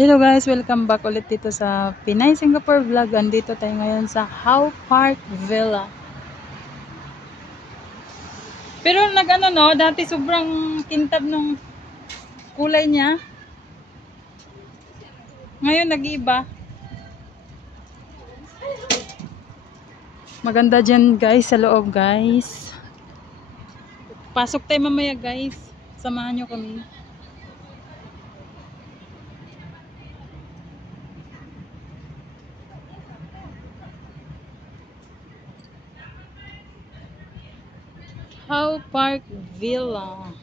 Hello guys, welcome back ulit dito sa Pinay Singapore Vlog. Andito tayo ngayon sa How Park Villa. Pero nag-ano no, dati sobrang kintab nung kulay niya. Ngayon nag-iba. Maganda dyan guys, sa loob guys. Pasok tayo mamaya guys. Samahan nyo kami. How Park Villa.